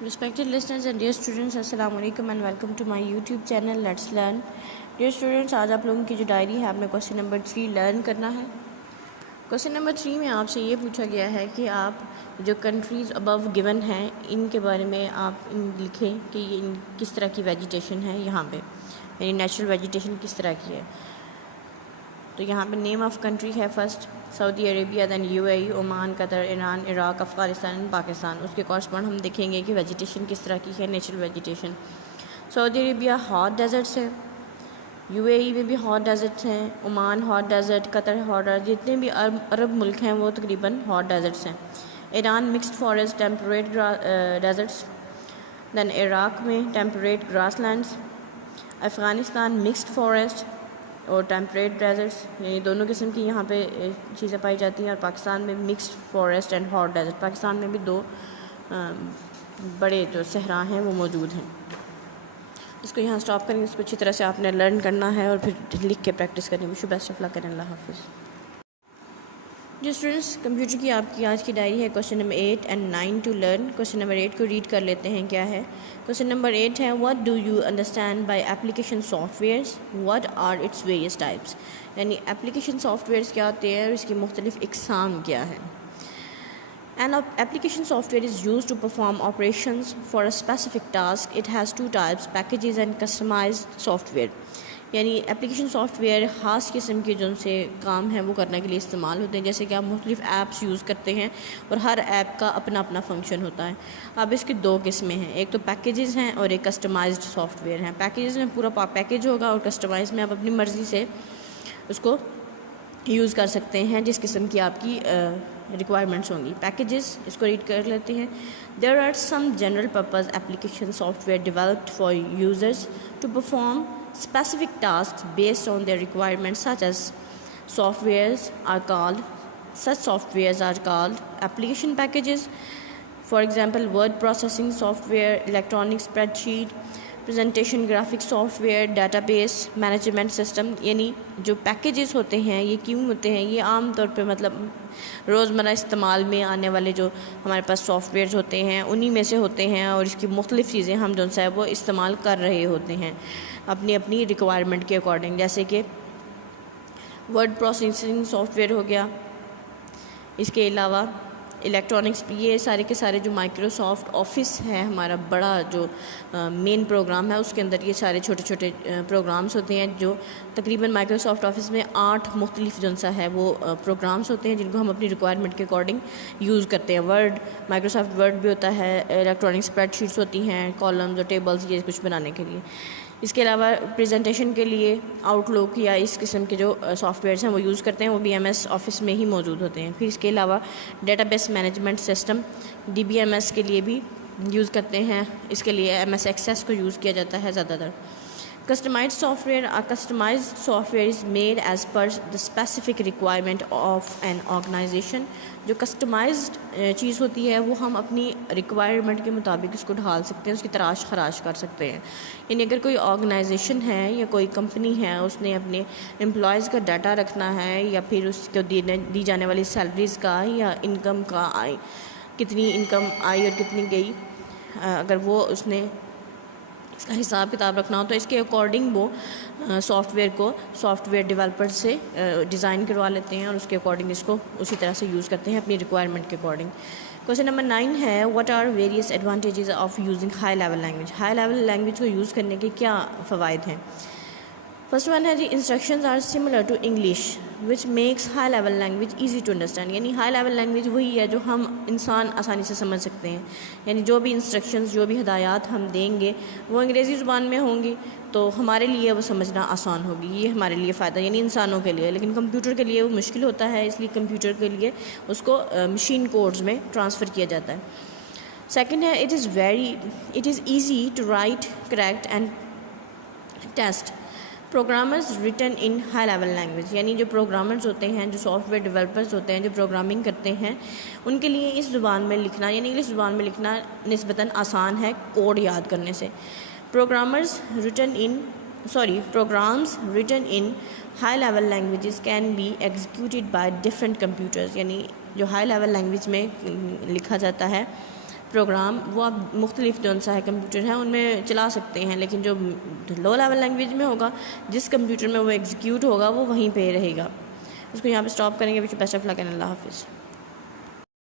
Respected listeners and dear students, अस्सलाम वालेकुम and welcome to my YouTube channel Let's Learn. Dear students, आज आप लोगों की जो डायरी है आपने क्वेश्चन नंबर 3 लर्न करना है. क्वेश्चन नंबर 3 में आपसे ये पूछा गया है कि आप जो कंट्रीज़ अबव गिवन हैं इनके बारे में आप लिखें कि ये किस तरह की वेजिटेशन है यहाँ पे, यानी नेचुरल वेजिटेशन किस तरह की है. तो यहाँ पे नेम ऑफ़ कंट्री है first Saudi Arabia, then UAE, Oman, Qatar, Iran, Iraq, Afghanistan, Pakistan. उसके कॉरस्पॉन्ड हम देखेंगे कि वेजिटेशन किस तरह की है, natural vegetation. Saudi Arabia hot deserts है, यूएई में भी हॉट डेजर्ट्स हैं, Oman hot desert, Qatar hot desert, जितने भी अरब मुल्क हैं वो तकरीबन हॉट डेजर्ट्स हैं. Iran mixed forest temperate deserts, then Iraq में temperate grasslands, Afghanistan mixed forest और टेम्परेट डेजर्ट्स, यानी दोनों किस्म की यहाँ पे चीज़ें पाई जाती हैं. और पाकिस्तान में mixed forest and hot desert, Pakistan में भी दो बड़े जो सहरा हैं वो मौजूद हैं. इसको यहाँ स्टॉप करेंगे, इसको अच्छी तरह से आपने लर्न करना है और फिर लिख के प्रैक्टिस करनी है. बेस्ट ऑफ लक करें. अल्लाह हाफ़िज़. जो स्टूडेंट्स, कंप्यूटर की आपकी आज की डायरी है question number 8 and 9 to learn. Question number 8 को रीड कर लेते हैं क्या है. क्वेश्चन नंबर 8 है what do you understand by application softwares, what are its various types. यानी एप्लीकेशन सॉफ्टवेयर्स क्या होते हैं और इसकी मुख्तलिफ इकसाम क्या है. An application software is used to perform operations for a specific task. It has two types, packages and customized software. यानी एप्लीकेशन सॉफ्टवेयर ख़ास किस्म के जो उनसे काम है वो करने के लिए इस्तेमाल होते हैं. जैसे कि आप मुख्तलिफ़ ऐप्स यूज़ करते हैं और हर ऐप का अपना अपना फंक्शन होता है. अब इसकी दो किस्में हैं, एक तो पैकेजेस हैं और एक कस्टमाइज्ड सॉफ्टवेयर हैं. पैकेजेस में पूरा पैकेज होगा और कस्टमाइज में आप अपनी मर्ज़ी से उसको यूज़ कर सकते हैं जिस किस्म की आपकी रिक्वायरमेंट्स होंगी. पैकेजेस, इसको रीड कर लेते हैं. There are some general purpose application software developed for users to perform specific tasks based on their requirements, such softwares are called application packages. For example, word processing software, electronic spreadsheet, presentation graphic software, database management system. यानी जो packages होते हैं ये क्यों होते हैं, ये आम तौर पे मतलब रोज़मर्रा इस्तेमाल में आने वाले जो हमारे पास सॉफ्टवेयर्स होते हैं उन्हीं में से होते हैं और इसकी मुख्तलिफ़ चीज़ें हम जो है वो इस्तेमाल कर रहे होते हैं अपनी अपनी रिक्वायरमेंट के अकॉर्डिंग. जैसे कि वर्ड प्रोसेसिंग सॉफ्टवेयर हो गया, इसके अलावा इलेक्ट्रॉनिक्स, ये सारे के सारे जो माइक्रोसॉफ्ट ऑफिस है हमारा बड़ा जो मेन प्रोग्राम है उसके अंदर ये सारे छोटे छोटे प्रोग्राम्स होते हैं. जो तकरीबन माइक्रोसॉफ्ट ऑफिस में 8 मुख्तलिफ जो सा है वो प्रोग्राम्स होते हैं जिनको हम अपनी रिक्वायरमेंट के अकॉर्डिंग यूज़ करते हैं. वर्ड, माइक्रोसॉफ्ट वर्ड भी होता है, इलेक्ट्रॉनिक स्प्रेडशीट्स होती हैं, कॉलम्स और टेबल्स, ये कुछ बनाने के लिए. इसके अलावा प्रेजेंटेशन के लिए आउटलुक या इस किस्म के जो सॉफ्टवेयर्स हैं वो यूज़ करते हैं, वो भी MS ऑफिस में ही मौजूद होते हैं. फिर इसके अलावा डेटाबेस मैनेजमेंट सिस्टम DBMS के लिए भी यूज़ करते हैं. इसके लिए MS एक्सेस को यूज़ किया जाता है ज़्यादातर. Customized software, a customized software is made as per the specific requirement of an organization. जो कस्टमाइज्ड चीज़ होती है वो हम अपनी रिक्वायरमेंट के मुताबिक उसको ढाल सकते हैं, उसकी तराश खराश कर सकते हैं. यानी अगर कोई ऑर्गेनाइजेशन है या कोई कंपनी है, उसने अपने एम्प्लॉयज़ का डाटा रखना है या फिर उसको दी जाने वाली सैलरीज़ का या इनकम का कितनी इनकम आई और कितनी गई, अगर वो उसने इसका हिसाब किताब रखना हो तो इसके अकॉर्डिंग वो सॉफ्टवेयर डेवलपर से डिज़ाइन करवा लेते हैं और उसके अकॉर्डिंग इसको उसी तरह से यूज़ करते हैं अपनी रिक्वायरमेंट के अकॉर्डिंग. क्वेश्चन नंबर 9 है what are various advantages of using high level language. High level language को यूज़ करने के क्या फ़वाइद हैं. फर्स्ट वन है जी, instructions are similar to English which makes high level language easy to understand. यानी हाई लेवल लैंग्वेज वही है जो हम इंसान आसानी से समझ सकते हैं. यानी जो भी इंस्ट्रक्शंस, जो भी हिदायत हम देंगे वो अंग्रेज़ी ज़ुबान में होंगी तो हमारे लिए वो समझना आसान होगी. ये हमारे लिए फ़ायदा, यानी इंसानों के लिए. लेकिन कंप्यूटर के लिए वो मुश्किल होता है, इसलिए कंप्यूटर के लिए उसको मशीन कोड्स में ट्रांसफ़र किया जाता है. सेकेंड है it is easy to write, correct and test programmers written in high level language. यानी जो प्रोग्रामर्स होते हैं, जो सॉफ्टवेयर डेवलपर्स होते हैं, जो प्रोग्रामिंग करते हैं, उनके लिए इस ज़ुबान में लिखना यानी इंग्लिश ज़ुबान में लिखना निस्बतन आसान है कोड याद करने से. Programs written in high level languages can be executed by different computers. यानी जो हाई लेवल लैंग्वेज में लिखा जाता है پروگرام وہ آپ مختلف جو سا ہے کمپیوٹر ہیں ان میں چلا سکتے ہیں، لیکن جو لو لیول لینگویج میں ہوگا جس کمپیوٹر میں وہ ایگزیکیوٹ ہوگا وہ وہیں پہ رہے گا. اس کو یہاں پہ اسٹاپ کریں گے. بیسٹ آف لک اینڈ اللہ حافظ.